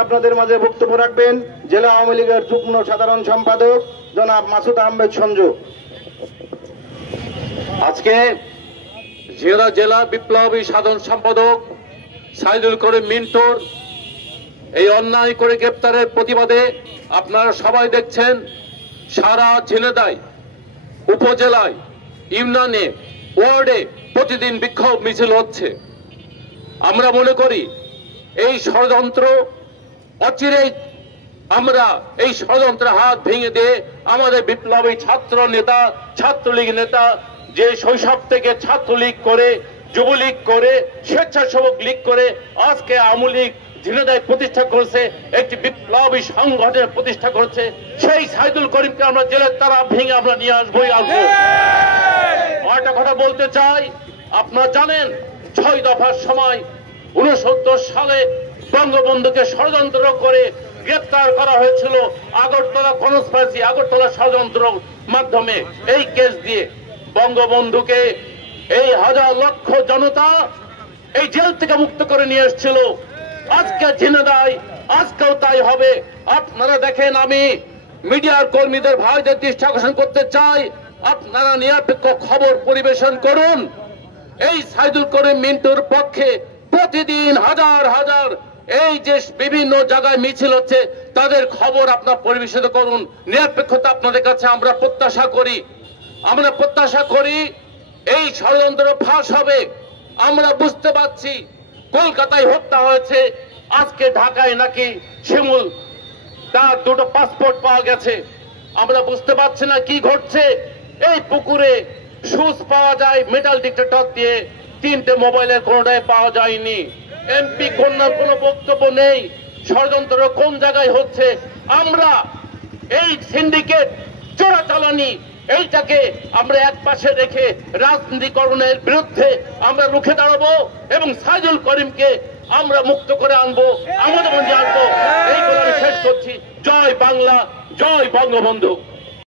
আপনাদের মাঝে বক্তব্য রাখবেন জেলা আওয়ামী লীগের যুগ্ম সাধারণ সম্পাদক জনাব মাসুদ আহমেদ সঞ্জু। আজকে ঝিনাইদহ জেলা বিপ্লবী সাধারণ সম্পাদক সাইদুল করিম মিন্টুর এই অন্যায় করে গ্রেপ্তারের প্রতিবাদে আপনারা সবাই দেখছেন সারা ঝিনাইদহ উপজেলায় ইউনিয়নে ওয়ার্ডে প্রতিদিন বিক্ষোভ মিছিল হচ্ছে। আমরা মনে করি এই ষড়যন্ত্র অচিরেই আমরা এই ষড়যন্ত্রের হাত ভেঙে দিয়ে আমাদের বিপ্লবী ছাত্র নেতা ছাত্রলীগ নেতা যে শৈশব থেকে ছাত্রলীগ করে যুবলীগ করে স্বেচ্ছাসেবক লীগ করে আজকে আওয়ামী লীগ ঝিনাইদহ প্রতিষ্ঠা করেছে, একটি বিপ্লবী সংগঠনের প্রতিষ্ঠা করেছে, সেই সাইদুল করিমকে আমরা জেলের তারা ভেঙে আমরা নিয়ে আসবোই আসবো। একটা কথা বলতে চাই, আপনারা জানেন 6 দফার সময় 69 সালে বঙ্গবন্ধুকে ষড়যন্ত্র করে গ্রেপ্তার করা হয়েছিল আগরতলা কনস্পিরেসি, আগরতলা ষড়যন্ত্র মাধ্যমে। এই কেস দিয়ে বঙ্গবন্ধুকে এই হাজার লক্ষ জনতা এই জেল থেকে মুক্ত করে নিয়ে এসেছিল। আজকে ঝিনাইদহ আজকেও তাই হবে। আপনারা দেখেন, আমি মিডিয়ার কর্মীদের ভাইদের দৃষ্টি আকর্ষণ করতে চাই, আপনারা নিরপেক্ষ খবর পরিবেশন করুন। এই সাইদুল করিম মিন্টুর পক্ষে প্রতিদিন হাজার হাজার এই যে বিভিন্ন জায়গায় মিছিল হচ্ছে তাদের খবর আপনারা পরিবেশিত করুন। নিরপেক্ষতা আপনাদের কাছে আমরা প্রত্যাশা করি এই ষড়যন্ত্র ফাঁস হবে। আমরা বুঝতে পারছি কলকাতায় হত্যা হয়েছে, আজকে ঢাকায় নাকি শিমুল তার 2টো পাসপোর্ট পাওয়া গেছে। আমরা বুঝতে পারছি না কি ঘটছে। এই পুকুরে সুচ পাওয়া যায় মেটাল ডিটেক্টর দিয়ে, 3টে মোবাইলের কোনোটাই পাওয়া যায়নি। এমপি কন্যার কোনো বক্তব্য নেই। ষড়যন্ত্র কোন জায়গায় হচ্ছে? আমরা এই সিন্ডিকেট চোরাচালানি এইটাকে আমরা এক পাশে রেখে রাজনীতিকরণের বিরুদ্ধে আমরা রুখে দাঁড়াবো এবং সাইদুল করিমকে আমরা মুক্ত করে আনবো, আমাদের মধ্যে আনবো। এই বলে আমি শেষ করছি। জয় বাংলা, জয় বঙ্গবন্ধু।